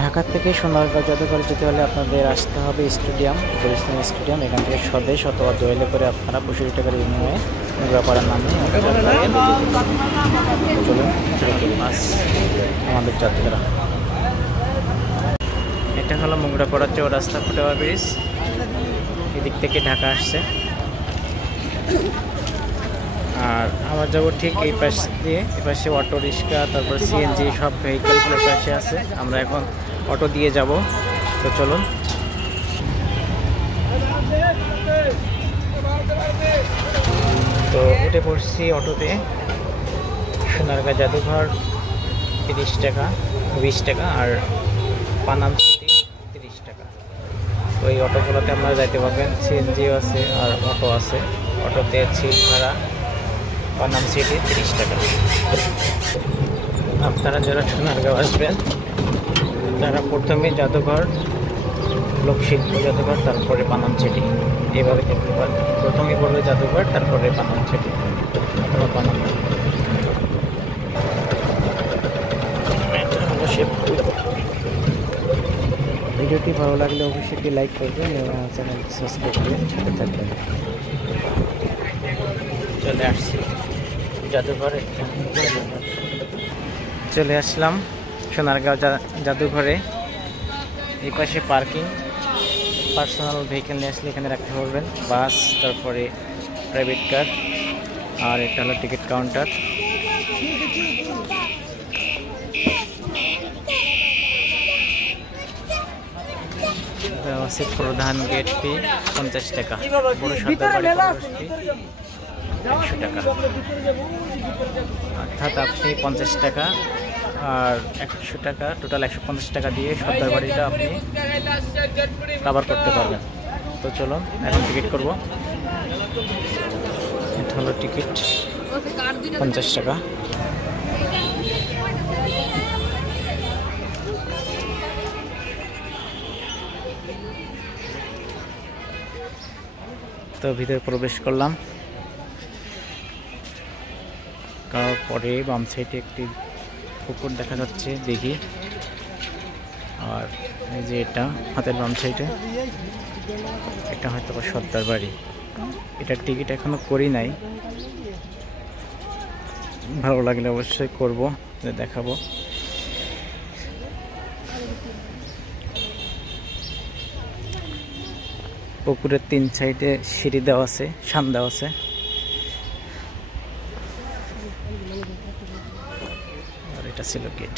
ঢাকা থেকে সোনারগাঁও জাদুঘর যেতে হলে আপনাদের আসতে হবে স্টেডিয়াম, গুলিস্তান স্টেডিয়াম। এখান থেকে স্বদেশ অথবা দোয়েলে করে আপনারা 65 টাকার বিনিময়ে মুগরাপাড়া নামে চলুন বাস আমাদের যাত্রা। এটা হলো মুগরাপাড়া চৌরাস্তা ফুটওভার ব্রিজ। এদিক থেকে ঢাকা আসছে, আর আমরা যাবো ঠিক এই পাশ দিয়ে। এই পাশে অটো রিক্সা, তারপর সিএনজি সব ভেহিকেলগুলো পাশে আছে। আমরা এখন অটো দিয়ে যাব, তো চলুন। তো উঠে পড়ছি অটোতে। সোনারগাঁ জাদুঘর 30 টাকা, 20 টাকা, আর পানাম সিটি 30 টাকা। তো এই অটোগুলোতে আপনারা যাইতে পারবেন। সিএনজিও আছে আর অটো আছে। অটোতে সিট ভাড়া পানাম সিটি 30 টাকা। আপনারা যারা সোনারগাঁও আসবেন তারা প্রথমে জাদুঘর, লোকশিল্প জাদুঘর, তারপরে পানাম সিটি এইভাবে দেখতে পারবেন। প্রথমেই পড়বে জাদুঘর, তারপরে পানাম সিটি অথবা পানাম। ভিডিওটি ভালো লাগলে অবশ্যই একটি লাইক করবেন এবং চ্যানেলটি সাবস্ক্রাইব করে সাথে থাকবেন। চলে আসছি জাদুঘরে, চলে আসলাম সোনারগাঁও জাদুঘরে। এই পাশে পার্কিং, পার্সোনাল ভেহিকেল নিয়ে আসলে এখানে রাখতে পারবেন। বাস, তারপরে প্রাইভেট কার, আর এটা হলো টিকিট কাউন্টার। আছে প্রধান গেট ফি 50 টাকা, বড় সর্দার বাড়ি ফি 100 টাকা। অর্থাৎ আপনি 50 টাকা আর 100 টাকা, টোটাল 150 টাকা দিয়ে সর্দার বাড়িটা আপনি কভার করতে পারবেন। তো চলুন এখন টিকিট করব। এটা হলো টিকিট 50 টাকা। তো ভিতরে প্রবেশ করলাম, তারপরে বাম সাইডে একটি পুকুর দেখা যাচ্ছে, দেখি। আর এই যে এটা হাতের বাম সাইডে, এটা হয়তো সর্দার বাড়ি। এটার টিকিট এখনো করি নাই, ভালো লাগলে অবশ্যই করব, দেখাবো। পুকুরের 3 সাইডে সিঁড়ি দেওয়া আছে, শান দেওয়া আছে। আর এটা ছিল গেট।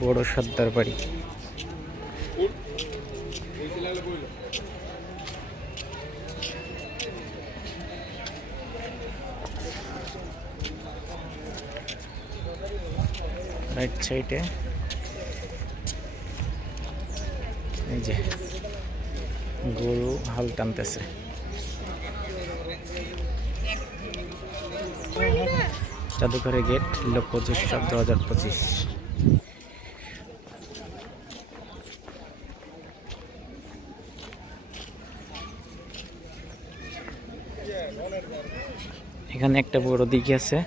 বড় সর্দার বাড়ি। রাইট সাইডে এই যে গরু হাল টানতেছে। জাদুঘরের গেট 25/7/2025। এখানে একটা বড় দিঘি আছে।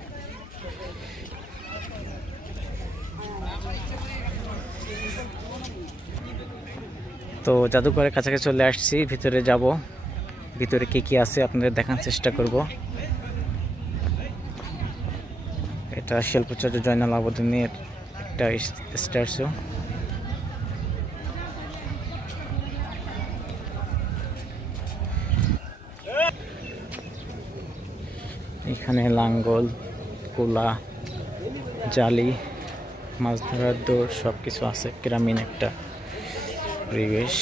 তো জাদুঘরের কাছাকাছি চলে আসছি, ভিতরে যাব। ভিতরে কি কি আছে আপনাদের দেখার চেষ্টা করব। এটা শিল্পাচার্য জয়নাল আবেদিনের একটা স্ট্যাচু। এখানে লাঙ্গল, কুলা, জালি, মাছ ধরার দৌড় সবকিছু আছে। গ্রামীণ একটা পরিবেশ।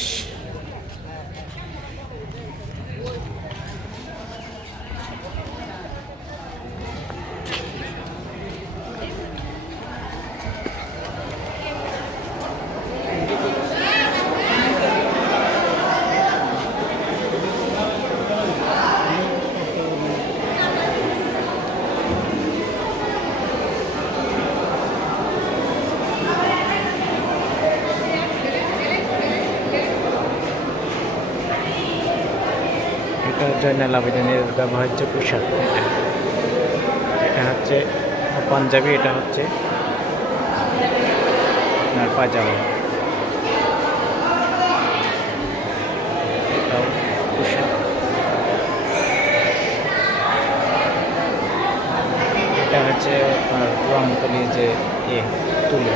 জয়নাল আবেদিনের ব্যবহার্য পোশাক। এটা হচ্ছে পাঞ্জাবি, এটা হচ্ছে আপনার পাজামা। এটাও পোশাক। এটা হচ্ছে আপনার রংতুলি যে তুলো।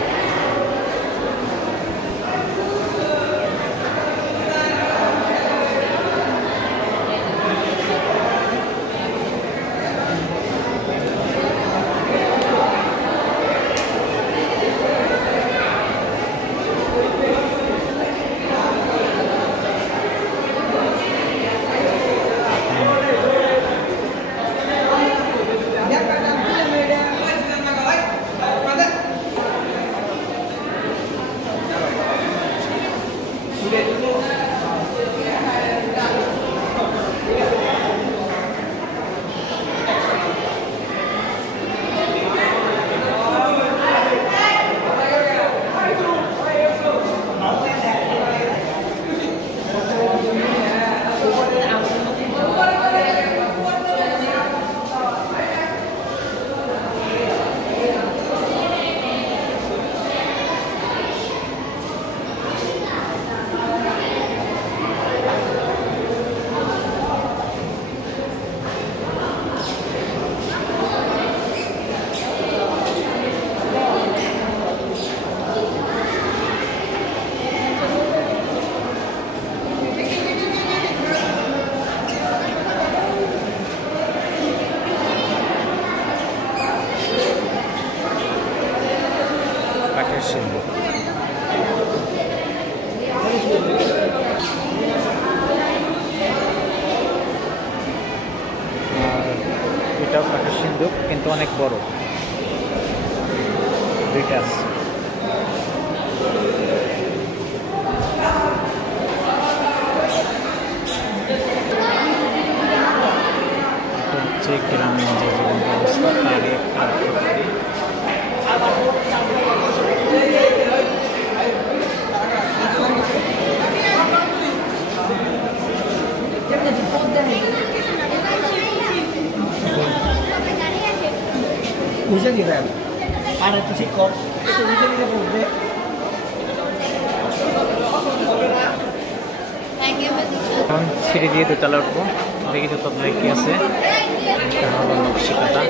কাঠের শিল্প। এটাও কাঠের সিন্দুক, কিন্তু অনেক বড়। দুইটা আছে। এটা হচ্ছে গ্রামীণ যে জীবন ব্যবস্থা তার একটা পদ্ধতি। বুঝে দিবেন আর একটু ঠিক কর, একটু বুঝে দিলে বলবে। এখন সিঁড়ি দিয়ে দোতলা উঠবো, দেখি দোতলায় কি আছে। এটা হলো নকশিকাঁথা।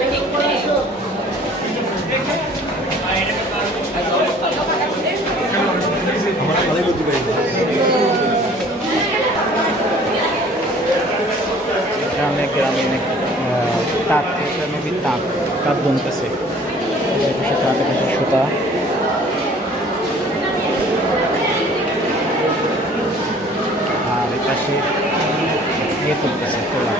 গ্রামে গ্রামে তাঁত, এটা নদীর তাঁত, তাঁত বুনতেছে। তাঁত, এখানে সুতা। আর এই পাশে ইয়ে করতেছে তোলা।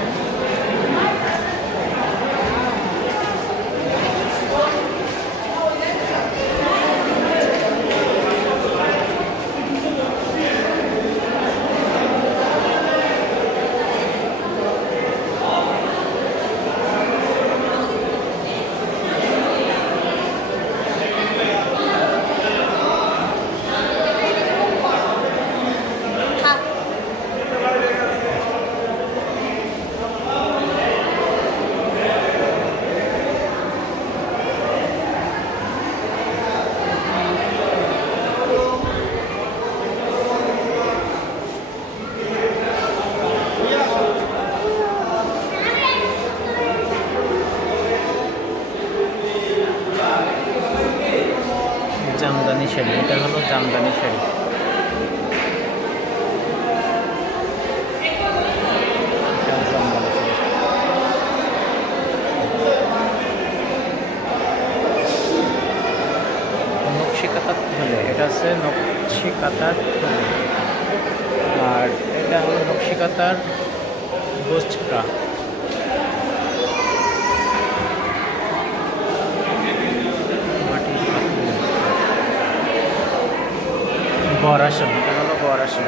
জামদানি শাড়ি, এটা হলো জামদানি শাড়ি। নকশিকাঁথার থলে, এটা আছে নকশিকাঁথার থলে। আর এটা হলো নকশিকাঁথার গোছকা। বর আসন, এটা হলো বর আসন।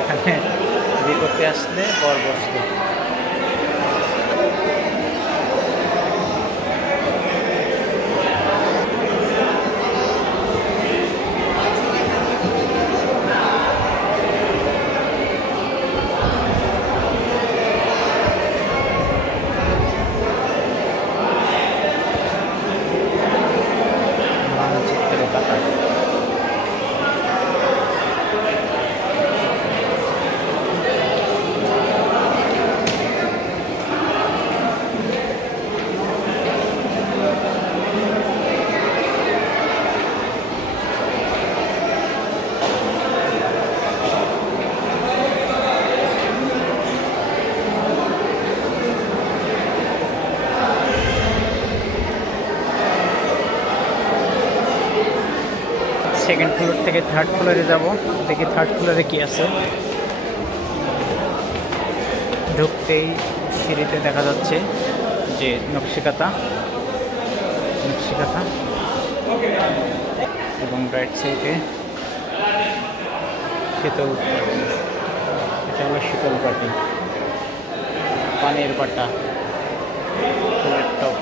এখানে বিয়ে করতে আসলে বর বসতো। সেকেন্ড ফ্লোর থেকে থার্ড ফ্লোরে যাব, দেখি থার্ড ফ্লোরে কি আছে। ঢুকতেই সিঁড়িতে দেখা যাচ্ছে যে নকশিকাঁথা এবং রাইট সাইডে শীতল পাটি। এটা হলো শীতল পাটি, পানির পাটা, ফুলের টব।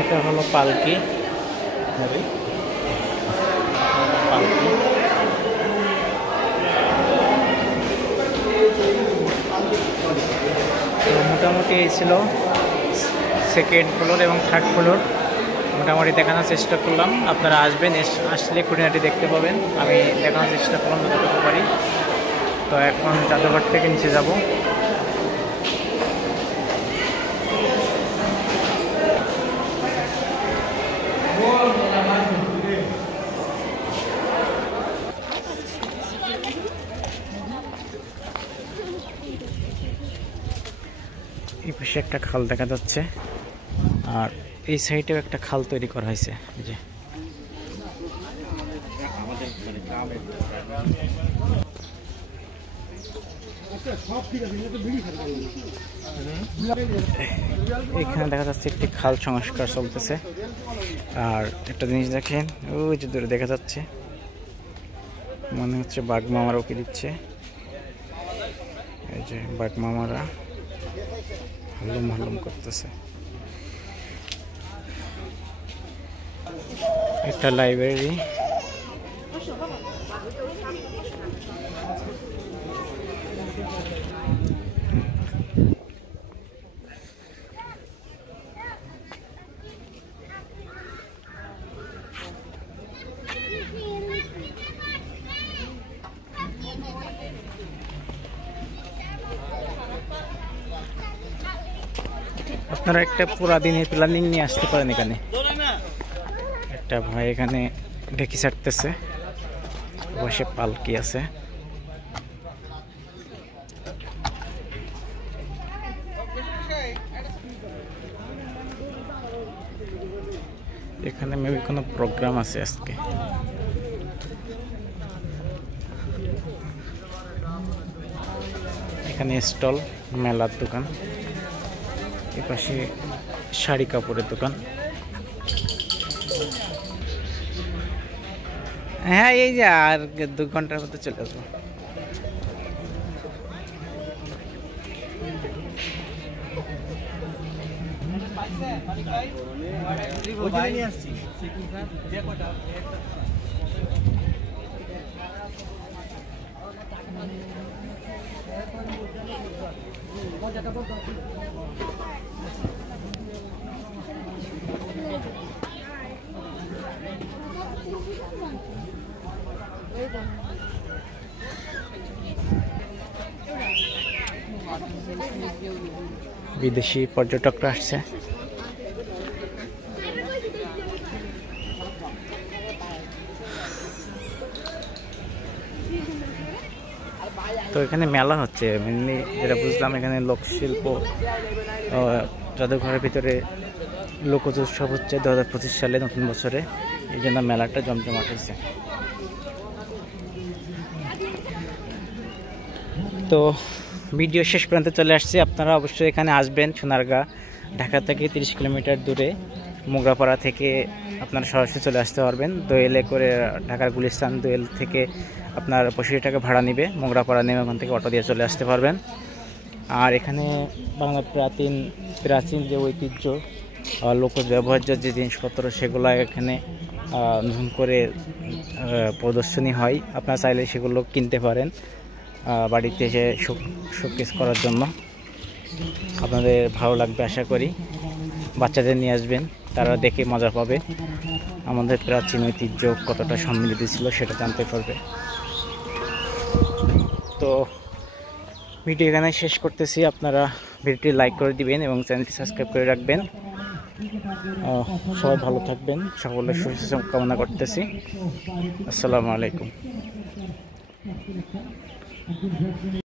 এটা হলো পালকি। মোটামুটি এই ছিল সেকেন্ড ফ্লোর এবং থার্ড ফ্লোর। মোটামুটি দেখানোর চেষ্টা করলাম, আপনারা আসবেন, আসলে খুঁটিনাটি দেখতে পাবেন। আমি দেখানোর চেষ্টা করলাম যতটুকু পারি। তো এখন জাদুঘর থেকে নিচে যাব। এই পাশে একটা খাল দেখা যাচ্ছে, আর এই সাইডেও একটা খাল তৈরি করা হয়েছে। যে এখানে দেখা যাচ্ছে একটি খাল সংস্কার চলতেছে। আর একটা জিনিস দেখেন, ওই যে দূরে দেখা যাচ্ছে, মনে হচ্ছে বাঘ মামারা ওকে দিচ্ছে। এই যে বাঘ মামারা হালুম করতেছে। একটা লাইব্রেরি, আপনারা একটা পুরা দিনের প্ল্যানিং নিয়ে আসতে পারেন। এখানে একটা ভাই এখানে ঢেকি ছাড়তেছে, বসে পালকি আছে। এখানে মেবি কোনো প্রোগ্রাম আছে আজকে। এখানে স্টল, মেলার দোকান, এপাশে শাড়ি কাপড়ের দোকান। হ্যাঁ, এই যে আর 2 ঘন্টার মধ্যে চলে আসবো। বিদেশি পর্যটকরা আসছে। তো এখানে মেলা হচ্ছে মেনলি, যেটা বুঝলাম এখানে লোকশিল্প জাদুঘরের ভিতরে লোকজ উৎসব হচ্ছে 2025 সালে নতুন বছরে, এই জন্য মেলাটা জমজমাট হয়েছে। তো ভিডিও শেষ পর্যন্ত চলে আসছে, আপনারা অবশ্যই এখানে আসবেন। সোনারগাঁ ঢাকা থেকে 30 কিলোমিটার দূরে, মোগরাপাড়া থেকে আপনারা সরাসরি চলে আসতে পারবেন। দোয়েলে করে ঢাকার গুলিস্তান দোয়েল থেকে আপনার 65 টাকা ভাড়া নেবে, মোগরাপাড়া নেমে ওখান থেকে অটো দিয়ে চলে আসতে পারবেন। আর এখানে বাংলার প্রাচীন যে ঐতিহ্য, লোকজ ব্যবহার্য যে জিনিসপত্র, সেগুলো এখানে নতুন করে প্রদর্শনী হয়। আপনারা চাইলে সেগুলো কিনতে পারেন বাড়িতে এসে শোকেস করার জন্য। আপনাদের ভালো লাগবে আশা করি। বাচ্চাদের নিয়ে আসবেন, তারা দেখে মজা পাবে। আমাদের প্রাচীন ঐতিহ্য কতটা সমৃদ্ধ ছিল সেটা জানতে পারবে। তো ভিডিও এখানে শেষ করতেছি। আপনারা ভিডিওটি লাইক করে দিবেন এবং চ্যানেলটি সাবস্ক্রাইব করে রাখবেন। সবাই ভালো থাকবেন, সকলের সুস্বাস্থ্য কামনা করতেছি। আসসালামু আলাইকুম।